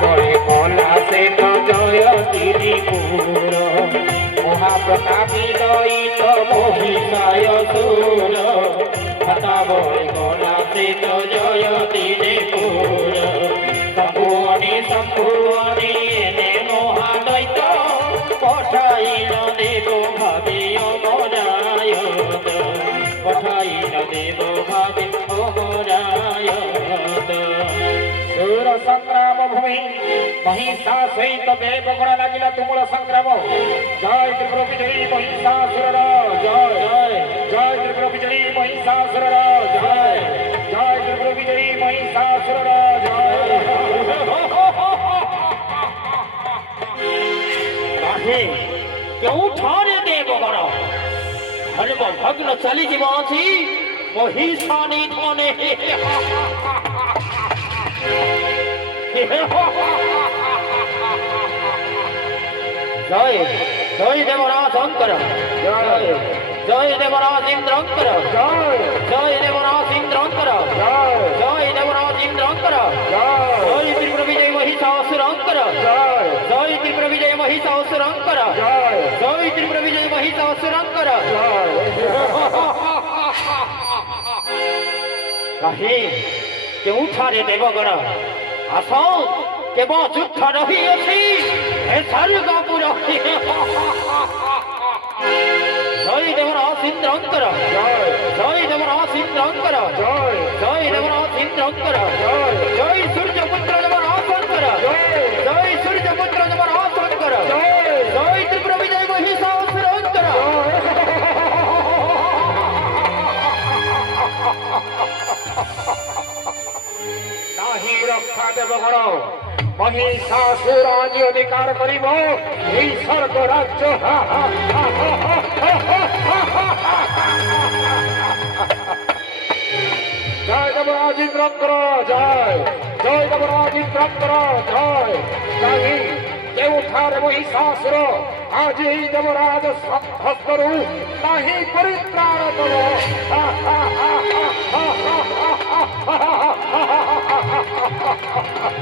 বলে কলা সে তো জয় ত্রিপুর মহাপ্রতাপী দয়িত মহিষায় সুর কথা বলে কলা সে তো জয় ত্রিপুর সম্ভুবনে এনে মহাদৈত পঠাইল দেব ভাবে অমরায়ত পঠাইল দেব ভাবে অমরায়ত সুর সংগ্রাম ভূমি মহিষা সহিত দেবগণ লাগিলা তুমুল সংগ্রাম জয় ত্রিপুর বিজয়ী মহিষাসুর জয় জয় জয় ত্রিপুর বিজয়ী মহিষাসুর জয় জয় ত্রিপুর বিজয়ী মহিষাসুর জয় কেউঠারে দেবগণ ধর্ম ভগ্ন চালি যাব আছি মহিষা নিধনে জয় জয় দেবরাজ শঙ্কর জয় জয় দেবরাজ ইন্দ্রঙ্কর জয় জয় দেবরাজ ইন্দ্রঙ্কর জয় জয় দেবরাজ ইন্দ্রঙ্কর জয় ত্রিপুর বিজয় মহিষাসুরঙ্কর জয় জয় ত্রিপুর বিজয় মহিষাসুরঙ্কর জয় জয় ত্রিপুর বিজয় মহিষাসুরঙ্কর জয় কাহে কেউঠারে দেবগণ আস কেব যুদ্ধ রহিଅছি হে স্বর্গপুর জয় দেবরাজ ইন্দ্রঙ্কর জয় জয় দেবরাজ ইন্দ্রঙ্কর জয় জয় দেবরাজ ইন্দ্রঙ্কর জয় জয় সূর্যপুত্র দেবরাজ শঙ্কর জয় জয় সূর্যপুত্র দেবরাজ শঙ্কর জয় জয় ত্রিপুর বিজয় মহিষাসুরঙ্কর নাহি রক্ষা দেবগণ মহিষাসুর আজি অধিকার করিব এই স্বর্গ রাজ্য জয় দেবরাজ ইন্দ্রঙ্কর জয় জয় দেবরাজ ইন্দ্রঙ্কর জয় নাহি কেউঠারে মহিষাসুর আজি দেবরাজ হস্তরু নাহি পরিত্রাণ তব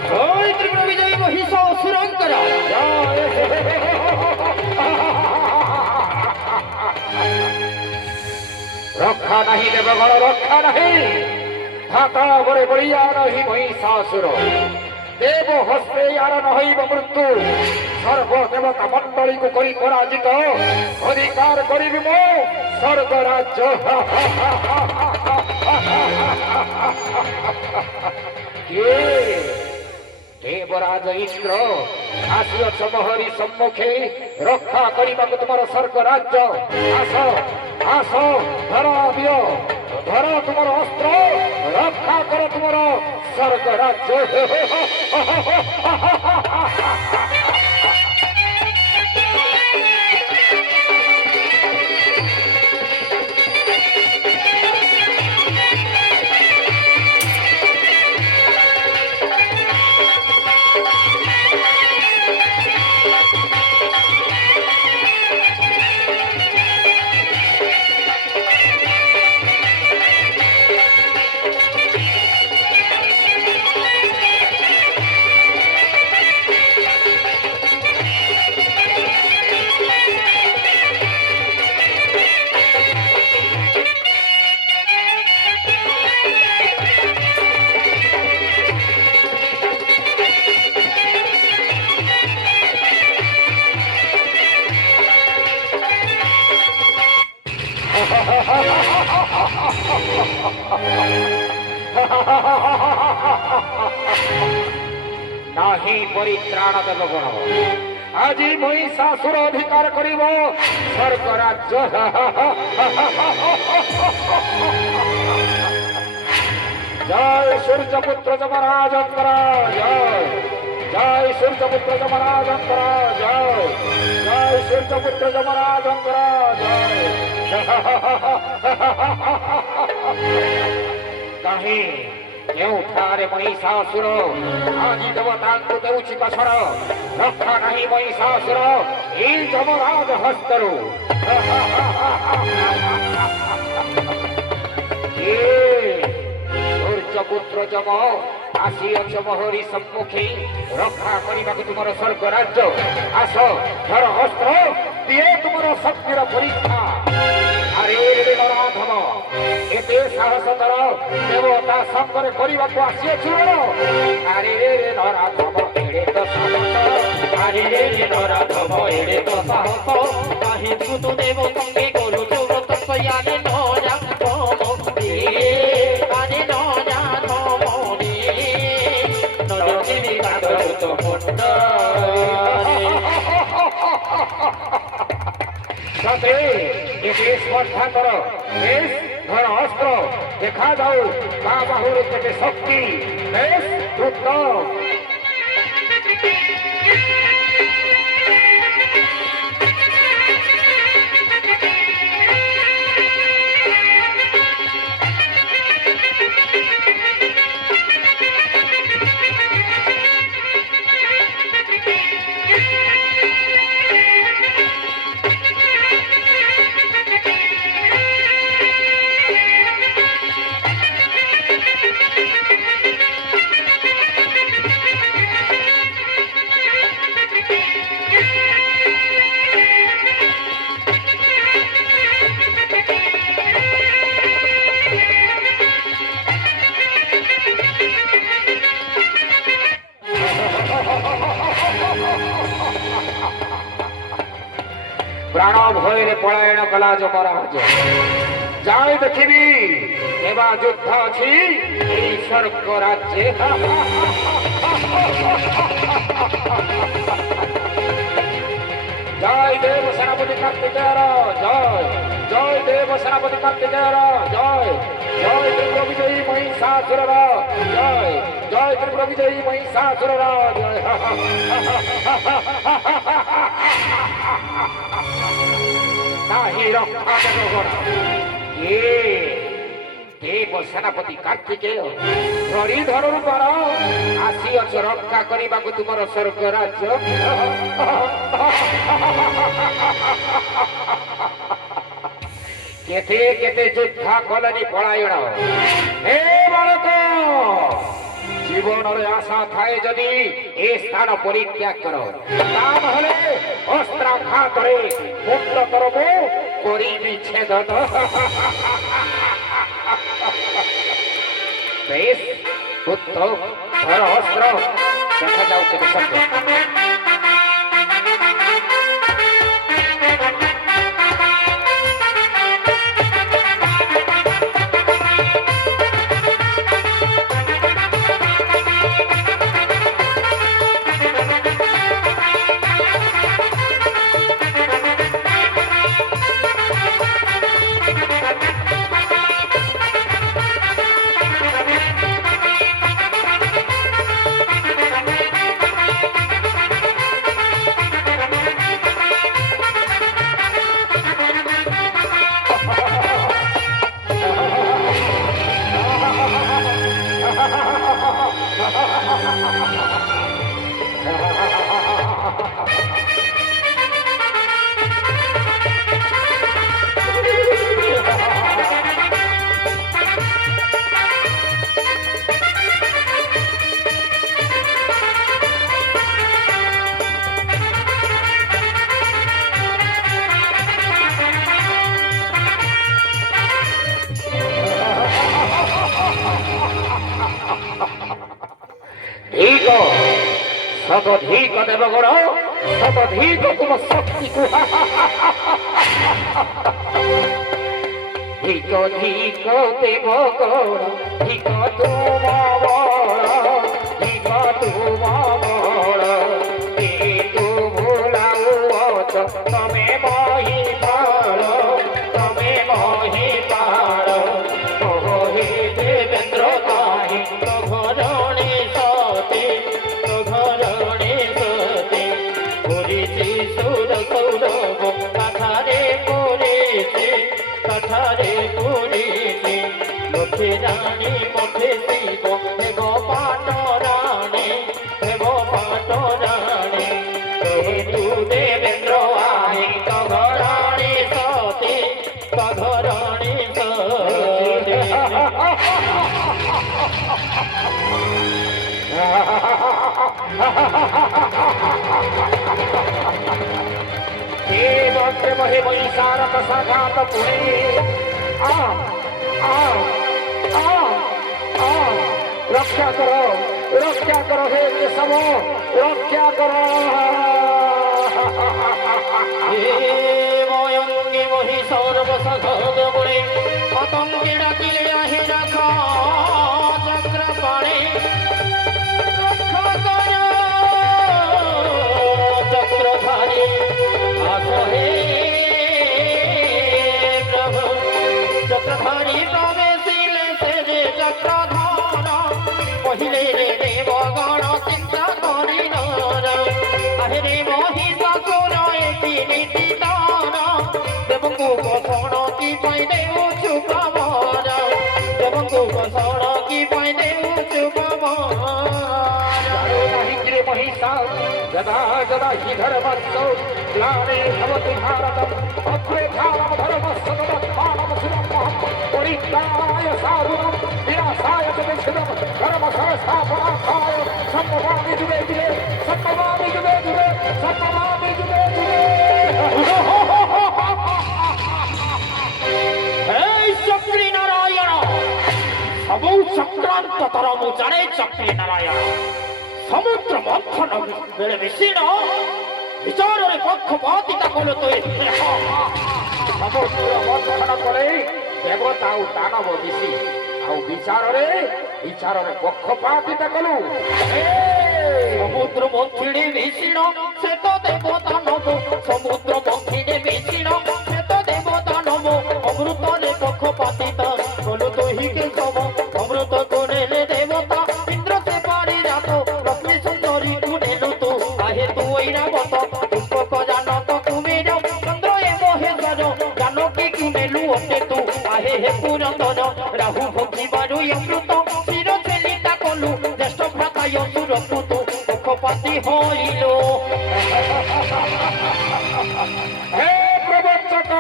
জয় ত্রিপুর বিজয়ী মহিষাসুরঙ্কর রক্ষা নাহি দেবগণ রক্ষা নাহি ধাতা বরে বলিয়া নহি মহিষাসুর দেব হস্তে আর নহইব মৃত্যু সর্বদেবতা মণ্ডলীকে করি পরাজিত অধিকার করিবি মো স্বর্গ রাজ্য দেবরাজ ইন্দ্র আসিଅଛ ମୋହରି ସମ୍ମୁଖେ ରକ୍ଷା କରିବାକୁ ତୁମର ସ୍ୱର୍ଗ ରାଜ୍ୟ ଆସ ଆସ ଧର ଦିଅ ଧର ତୁମର ଅସ୍ତ୍ର ରକ୍ଷା କର ତୁମର ସ୍ୱର୍ଗ ରାଜ୍ୟ নাহি পরিত্রাণ দেবগণ আজি মহিষাসুর অধিকার করিব স্বর্গ রাজ্য জয় সূর্যপুত্র যমরাজঙ্কর জয় জয় সূর্যপুত্র যমরাজঙ্কর জয় জয় সূর্যপুত্র যমরাজঙ্কর জয় কাহি কেউঠারে মহিষাসুর আজি দেবতাଙ୍କୁ ଦେଉଛି କଷଣ ରକ୍ଷା ନାହିଁ ମହିଷାସୁର এই ଯମରାଜ ହସ୍ତରୁ সূর্যপুত্র যম আসিଅছ মোহরি সম্মুখে রক্ষা করিবাকু তোমার স্বর্গ রাজ্য। আস ধর অস্ত্র দিয়ে তোমার শক্তির পরীক্ষা। আরে রে নরাধম, এতে সাহস ধর দেবতা সঙ্গরে করিবাকু আসিଅছু। আরে রে নরাধম, এড়ে তো সাহস। আরে রে নরাধম, এড়ে তো সাহস। কাহি তু দেব সঙ্গে করু চৌরত সয়ানে নরা ধম রে। আরে নরা ধম রে, নরদেবী কাদরুত মুন্ড রে। সাথে এতে স্পর্ধা কর, বেশ ধর অস্ত্র, দেখা যাও কা বাহুর থেকে শক্তি। বেশ দ্রুত। প্রাণ ভୟରେ পলায়ন কলা যমরাজ। যাই দেখিবি এবা যুদ্ধ ଅଛି এই স্বর্গ রাজ্যে। জয় দেব সেনাপতি কার্তিকেয়র জয়। জয় দেব সেনাপতি কার্তিকেয়র জয়। জয় ত্রিপুর বিজয়ী মহিষাসুরর জয়। জয় ত্রিপুর বিজয়ী মহিষাসুরর জয়। নাহি রক্ষা দেবগণ, কে দেব সেনাপতি কার্তিকেয় ধরিধর রূপর আসিଅছ রক্ষা କରିବାକୁ ତୁମର ସ୍ୱର୍ଗ ରାଜ୍ୟ। কেতে কেতে যোদ্ধা কলনি পলায়ন। হে বালক, জীবনের আশা থাকে যদি এই স্থান পরিত্যাগ কর, তা নহলে অস্ত্রাঘাতরে মুক্ত করব করিবি ছেদন। বেশ উত্তম, ধর অস্ত্র, দেখা যাও কেন সত্য। শতধিক দেবগণ, শতধিক তুম শক্তিକୁ ধিক ধিক দেবগণ, ধিক তুম বল, ধিক তুম বল। কিন্তু ভুলাউছ তমে মহিপাল, তমে মহিপাল। হে দেবেন্দ্র কাহি প্রভরণে সতে, প্রভরণে সতে। করেছি সুর সৌরভ কাঠারে করেছে, কাঠারে করেছে। লক্ষ্মী রানী মঠে শিব हे महे वैशारक सघात पुणे आ आ आ आ रक्षा करो हे केशव रक्षा करो ময়ঙ্গে মহি সর্বসঘদ বলে পতঙ্গে ডাকিলে আহে রাখা চক্র পাণে রক্ষা কর চক্রধারী আসহে প্রভু চক্রধারী প্রবেশিলে সে যে চক্রধার কহিলে রে দেবগণ চিন্তা করি আহে রে মহিষাসুর এটি নীতি দেবଙ୍କୁ ବସଣ କି ପାଇଁ ଦେଉଛୁ ପବନ ଦେବଙ୍କୁ ବସଣ କି ପାଇଁ ଦେଉଛୁ ପବନ रे महिषा गदा गदा हि धर्मस्थ ग्लाने भवति भारतम् अभ्रेधारं धर्मस्सदत्मानं सुरं परित्राय सारुणं विनाशाय च निश्चितं धर्म संस्थापनार्थाय सम्भवामि जुगे जुगे सम्भवामि जुगे जुगे सम्भवामि जुगे जुगे हे चक्री नारायण सबु संक्रांत तरम जाने चक्री नारायण সমুদ্র মন্থন বেড়ে মিশিল বিচারের পক্ষপাতিতা কল তুই সমুদ্র মন্থন করে দেবতা ও দানব মিশি ଆଉ বিচাରରେ ପକ୍ଷପାତିତା କଲୁ সমুদ্র মন্থিণী মিশিল সে তো দেবতা নব সমুদ্র মন্থিণী মিশিল সে তো দেবতা নব অমৃতরে পক্ষপাতিতা কল তুই কে সব অমৃত কোনেলে দেবতা ইন্দ্র সে পারি রাত লক্ষ্মী সুন্দরী কুনেলু তু আহে তু ঐরাবত পুষ্পক জানত কুমের চন্দ্র এ মহেশ্বর জানকী কুনেলু অটে তু আহে হে পুরন্দর রাহু ভক্তি বারু অমৃত শির ছেলিতা কলু জ্যেষ্ঠ ভ্রাতায় সুরপুত পক্ষপাতি হইল হে প্রবঞ্চক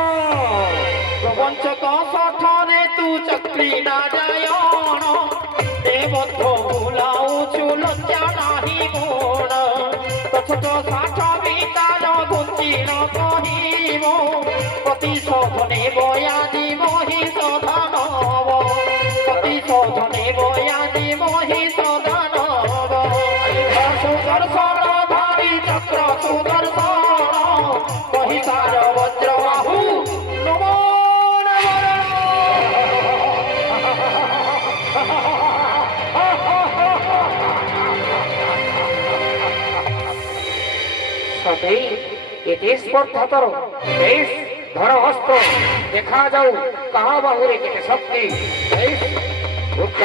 প্রবঞ্চক সঠরে তু চক্রী নারায়ণ দেবত্ব ভুলাউছু লজ্জা নাহি গুণ তথচ ষাঠ বিতার গুঞ্চিল কহিব প্রতিশোধনে বয়াদি মহিষ দানব প্রতিশোধনে বয়াদি মহিষ দানব সুদর্শন ধারি চক্র সুদর্শন মহিষার বজ্রবাহু নমো সতেই এতে স্পর্ধা কর বেশ ধর অস্ত্র দেখা যাও কাহা বাহুরে কেটে শক্তি বেশ রুদ্ধ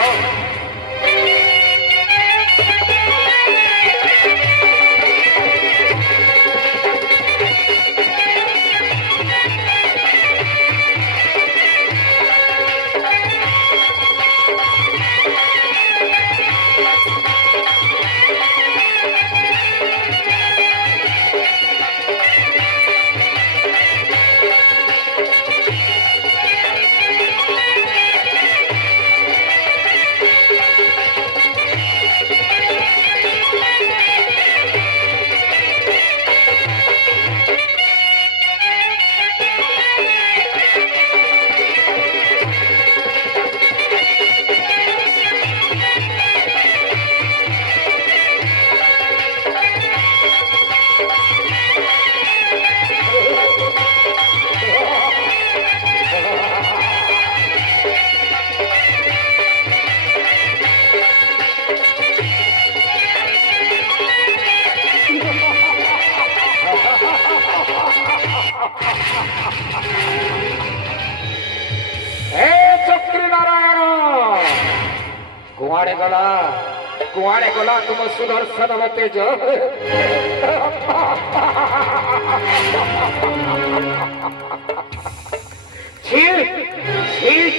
कुआड़े गला तुम सुदर्शन तेज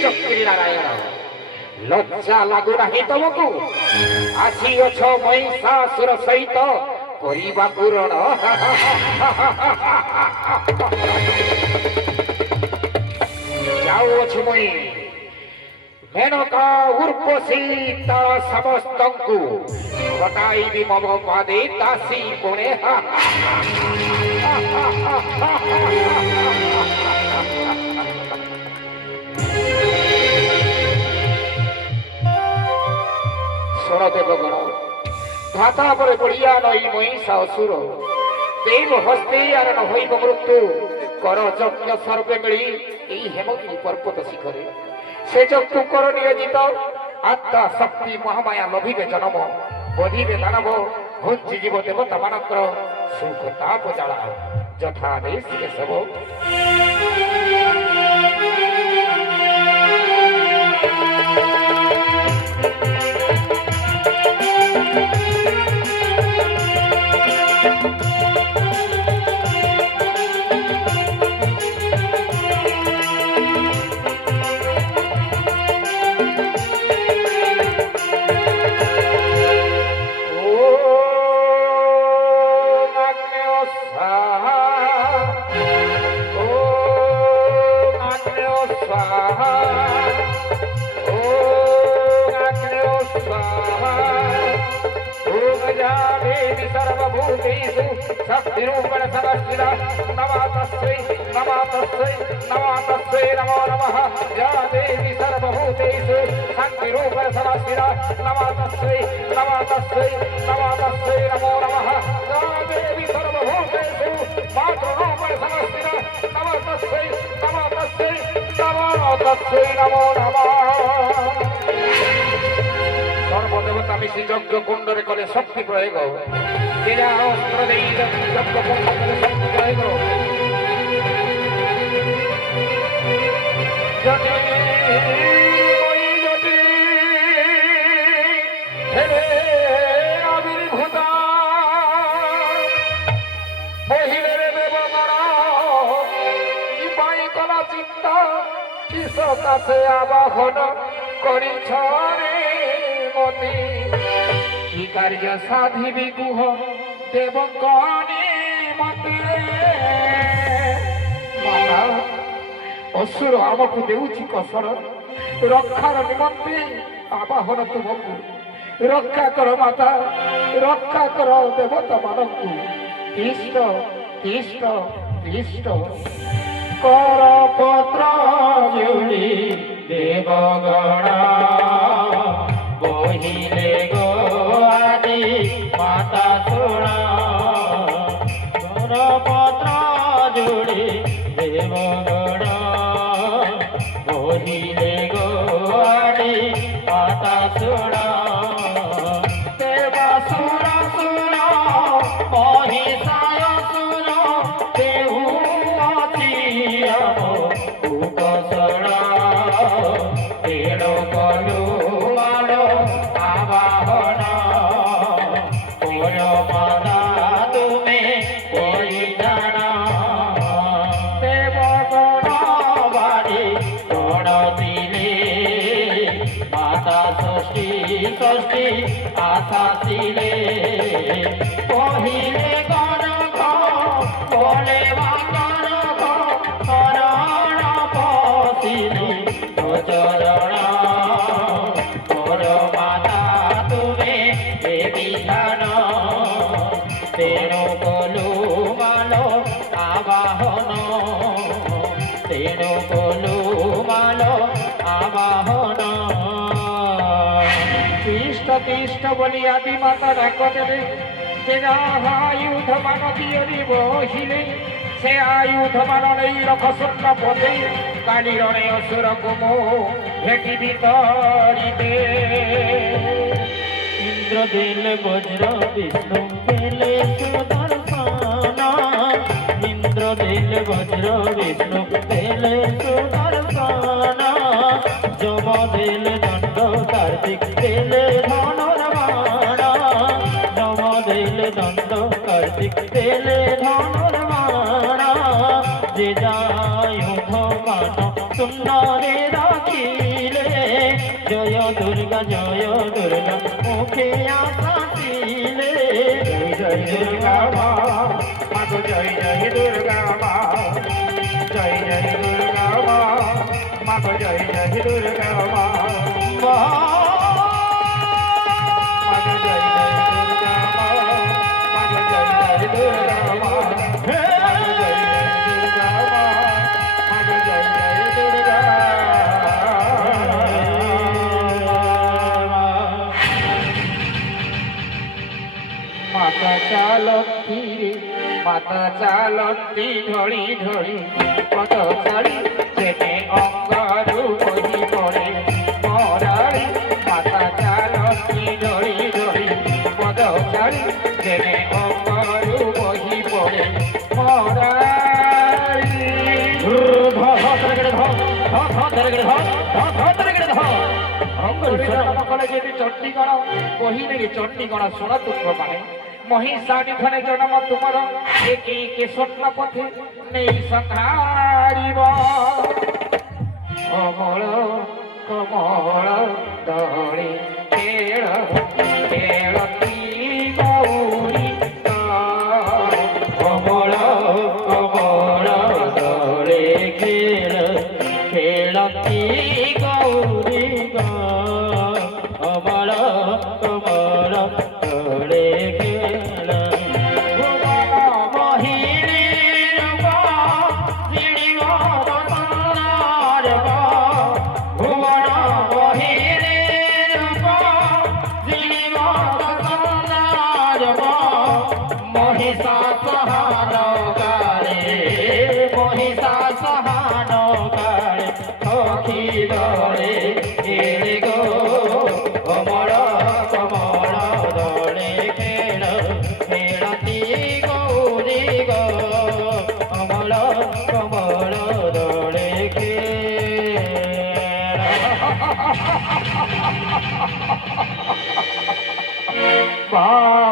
चक्री नारायण लज्जा लागू नहीं तुमको आसी अछ महिषासुर सहित करिबा पूरण जाऊ अछ मई मेनका उर्वशी तार समस्तंकु ঘটাইবি মম পাদে দাসী কোণে শোনো দেবগণ, ধাতা পরে পড়িয়া নই মহিষা অসুর, দেব হস্তে আর নহইব মৃত্যু, কর যজ্ঞ সর্বে মিলি এই হেমগিরি পর্বত শিখরে। সে যজ্ঞ কর নিয়োজিত, আত্মা শক্তি মহামায়া লভিবে জনম, বধিবে দানব, ভুঞ্জি জীব দেবতা মানক্র, সুখ তাপ জ্বালা যথা দেশ কেশব। सर्वभूतेषु शक्तिरूपेण समस्थिता नमातस्यै नमातस्यै नमातस्यै नमो नमः। या देवी सर्वभूतेषु शक्तिरूपेण समस्थिता नमातस्यै नमातस्यै नमातस्यै नमो नमः। या देवी सर्वभूतेषु मातृरूपेण समस्थिता नमातस्यै नमातस्यै नमातस्यै नमो नमः। সর্বদেবতা মিশি যজ্ঞ কুণ্ডরে করে শক্তি প্রয়োগ, তেরা অস্ত্র দেই যজ্ঞ কুণ্ড করে শক্তি প্রয়োগ। যদি যদি হেরে আবির্ভূতা বহিলে দেবগণ কি পাই কলা চিন্তা কিস কাছে আবাহন করিছ রে মতি, কি কার্য সাধিবি গুহ দেবগণে মতে। মাতা অসুর ଆମକୁ ଦେଉଛି କସର, ରକ୍ଷାର ନିମନ୍ତେ ଆବାହନ ତୁମକୁ। ରକ୍ଷା କର ମାତା, ରକ୍ଷା କର ଦେବତା ମାନଙ୍କୁ। ତିଷ୍ଠ ତିଷ୍ଠ ତିଷ୍ଠ। কর পত্র জুড়ি দেবগণ বহিলে গো আদি মাতা শোণ। কর পত্র জুড়ি দেবগণ বহিলে গো আদি মাতা শোণ। দেবাসুর সুর মহিষায় সুর দেহু কুকশল তেণ কলু মাল আবাহন কর মাতা তুমি পরিধান। দেবগণ বাড়ি গণ দিলে মাতা ষষ্ঠী ষষ্ঠী আশাশিলে কহিলে গণ বলে চরণ কর মাতা তুমি এ বিধান। তেণু কলু মাল আবাহন তেণু কলু মাল আবাহন। তিষ্ঠ তিষ্ঠ বলি আদি মাতা ডাক দেবে, যে আয়ুধ মান দিয়রি বহিলে সে আয়ুধ মান নেই রখ শূন্য পথে। কালী রণে অসুর কুমো ভেটি বিতরিতে। ইন্দ্র দিল বজ্র বিষ্ণু পেলে সুদর্শন। ইন্দ্র দিল বজ্র বিষ্ণু পেলে সুদর্শন। যম দিল দণ্ড কার্তিক পেলে ধনুর বাণ। যম দিল দণ্ড কার্তিক পেলে ধনুর বাণ। যে যায়ুধ মান সুন্দরে রাখিলে জয় দুর্গা মুখে আসাছিলে। জয় দুর্গা মা, মাগো জয় জয় দুর্গা মা, জয় জয় দুর্গা মা, মাগো জয় জয় দুর্গা মা, মাগো জয় জয় মাতা চালতি রে মাতা চালতি ঢଳି ঢଳି পদ চালি যেনে অঙ্গারু বহি পড়ে মরাଳି মাতা চালতি ঢଳି ঢଳି পদ চালি যেনে অঙ্গারু বহি পড়ে মরাଳି চণ্ডীগণ কহিলে চণ্ডীগণ শোণ তুম্ভ মানে মহিষাটি ধনে জন্ম তুমর একে কে স্বপ্ন পথে নেই সংহারিব কমল কমল দলে খেল খেলতি গৌরী কমল কমল দলে খেল খেলতি গৌরী কমল কমল দলে খেল মোহিনী রূপ শ্রীনিব ভুবন মোহিনী রূপ শ্রীনিব মহিষা সহান কারে মহিষা সহান কারে সখী দলে খেলে গো কমল কমল দলে খেল খেলতি গৌরী গো কমল কমল দলে খেল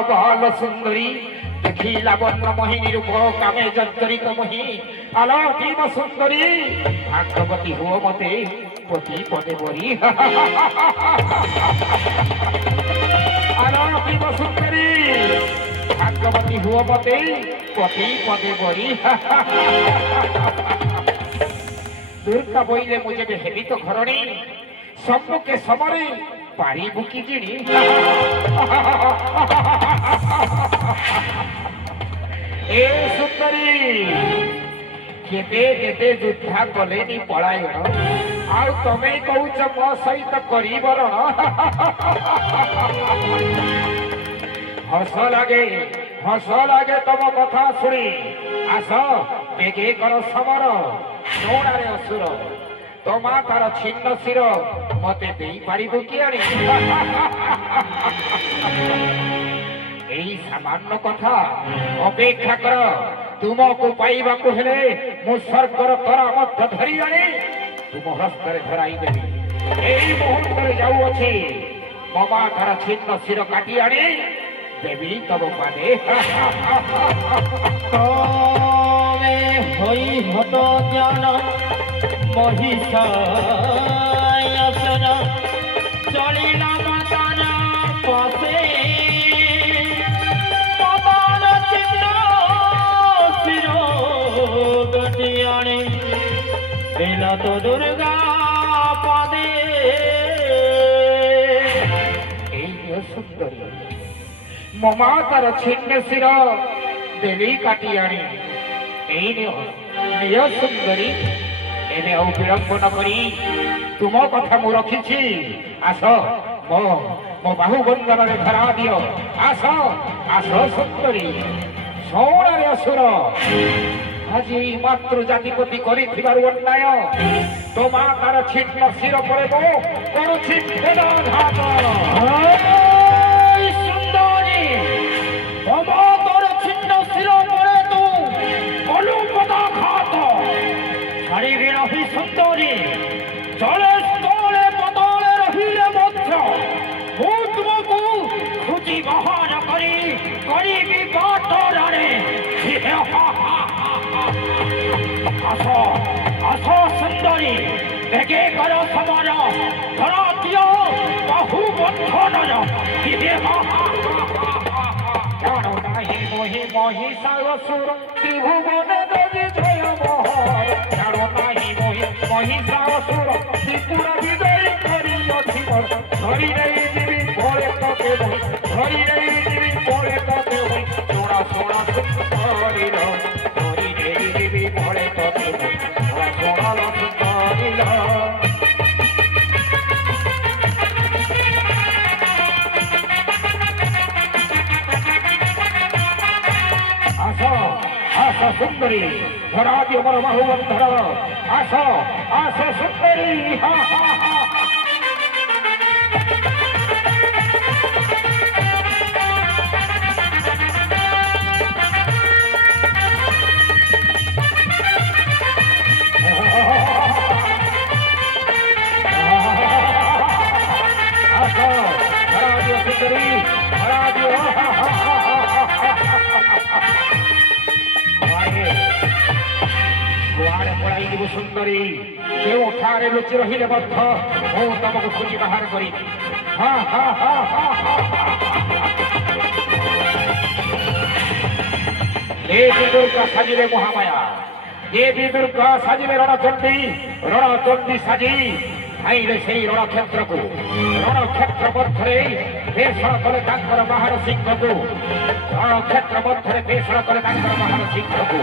বাল সুন্দরী দেখি লাবণ্য মোহিনী রূপ কামে জর্জরিত মোহি আলো দিব সুন্দরী ভাগ্যবতী হুয় মতে পতি পদে বরি আলো দিব সুন্দরী ভাগ্যবতী হুয় মতে পতি পদে বরি দুর্গা বইলে মু যেবে হেবি তো ঘরণী সম্মুখে সমরে পারিবু কি জিনি এ সুন্দরী কেবে কেবে যুদ্ধা কলেনি পଳାୟନ ଆଉ ତମେ କହୁଛ ମୋ ସହିତ କରିବର ହସ ଲାଗେ ତମ କଥା ଶୁଣି ଆସ ବେଗେ କର ସମର ଶୁଣାରେ ଅସୁର তো মা তার ছিন্ন শির মতে দেই পারিব কি আনি এই সামান্য কথা অপেক্ষা কর তুমকু পাইবাকু হেলে মু স্বর্গর তরা মধ্য ধরি আনি তুম হস্তরে ধরাই দেবি এই মুহূর্তে যাউଅছি মমা তার ছিন্ন শির কাটি আনি দেবী তব পাদে তবে হই হত জ্ঞান মহিষাসন চলিল মতন পথে পবন চিহ্ন শির গটিয়াণে দিল তো দুর্গা পদে এই সুন্দরী মমা তার ছিন্ন শির দেবী কাটি আনি এই নিয় সুন্দরী এবে ଆଉ ବିଳମ୍ବ ନ କରି ତୁମ କଥା ମୁଁ ରଖିଛି ଆସ ମୋ ବାହୁ ବନ୍ଧନରେ ଧରା ଦିଅ ଆସ ଆସ ସୁନ୍ଦରୀ ଶୌଳରେ ଅସୁର ଆଜି ମାତୃ ଜାତିପତି କରିଥିବାରୁ ଅନ୍ୟାୟ ତୋ ମା ତାର ଛିନ୍ନ ଶିର ପରେ ମୁଁ କରୁଛି ବେଦଘାତ সুন্দরী বাবা তোর ছিন্ন শির পরে তু কলু পদাঘাত ছাড়িবি রহি সুন্দরী জলে স্থলে পতলে রহিলে মধ্য ମୁଁ ତୁମକୁ ଖୁଜି ବହନ କରି କରିବି ବାଟରାଣେ ଆସ ଆସ ସୁନ୍ଦରୀ ବେଗେ କର ସମର ଧର ଦିଅ ବାହୁ ବନ୍ଧନର ଜାଣୁ ନାହିଁ ମହିଷାସୁର ତ୍ରିଭୁବନ ଦେବୀ ଜୟ ମୋହ ଜାଣୁ ନାହିଁ ମହିଷାସୁର ତ୍ରିପୁର ବିଜୟ କରିଅଛି ଧରି ନେଇ ଯିବି ପରେ ତତେ ହୋଇ ଧରି ନେଇ ଯିବି ପରେ ତତେ ହୋଇ ଶୁଣା ଶୁଣା ସୁନ୍ଦରୀର ଧରି ନେଇ ଯିବି ପରେ ତତେ ହୋଇ ଶୁଣା ସୁନ୍ଦରୀର সুন্দরী ধরা দিও আমার বাহুবন্ধর আস আস সুন্দরী হা হা হা সুন্দরী কেউ ঠারে লুচি রহিলে বদ্ধ ও তোমাকে খুঁজি বাহার করি দেবী দুর্গা সাজিলে মহামায়া দেবী দুর্গা সাজিলে রণচণ্ডী সাজি আইলে সেই রণক্ষেত্রକୁ রণক্ষেত্র ମଧ୍ୟରେ ବେସର କଲେ ତାଙ୍କର ବାହାର ସିଂହକୁ ରଣକ୍ଷେତ୍ର ମଧ୍ୟରେ ବେସର କଲେ ତାଙ୍କର ବାହାର ସିଂହକୁ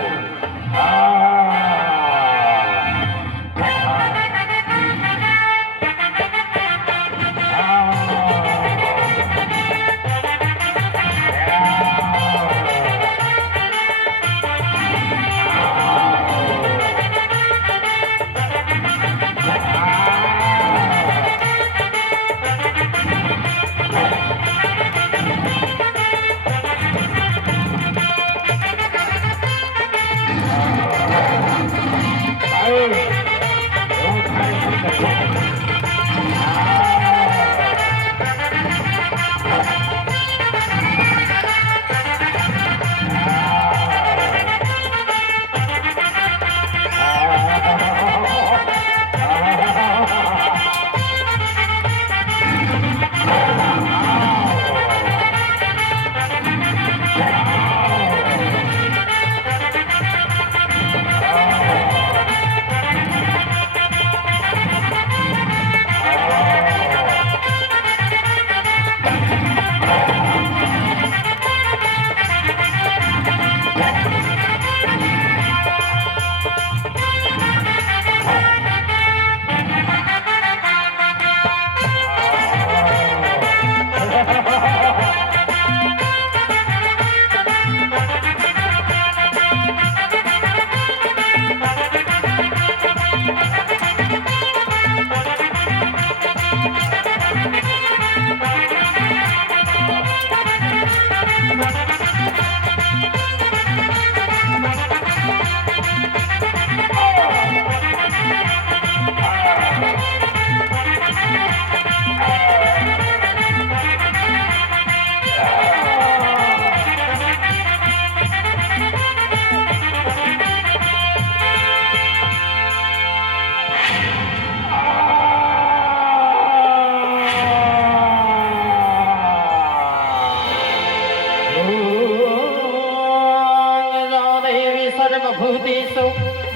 सर्वभूतेषु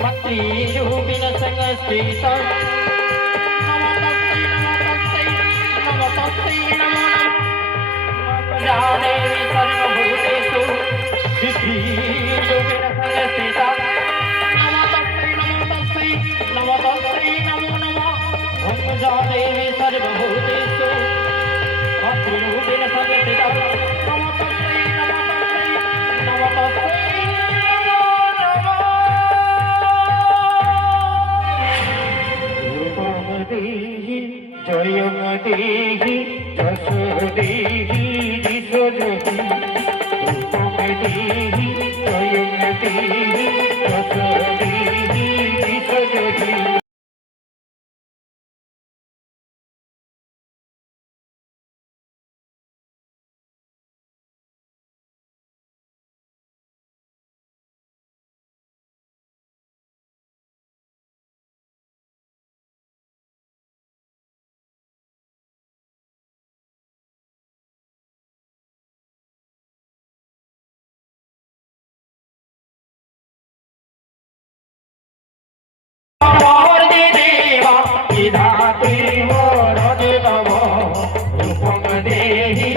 मत्रीरूपिण संस्थिता नमो तस्मै नमो या देवी सर्वभूतेषु सिद्धिरूपिण संस्थिता नमो तस्मै नमो नमः ॐ या देवी सर्वभूतेषु मत्रीरूपिण संस्थिता नमो तस्मै नमो तस्मै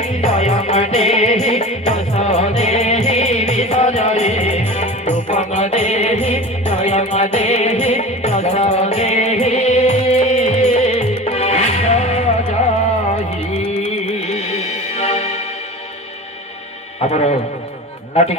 जयम देहि जस देहि दिशोजहि रूपम देहि जयम देहि जस देहि दिशोजहि ଆମର ନାଟିକା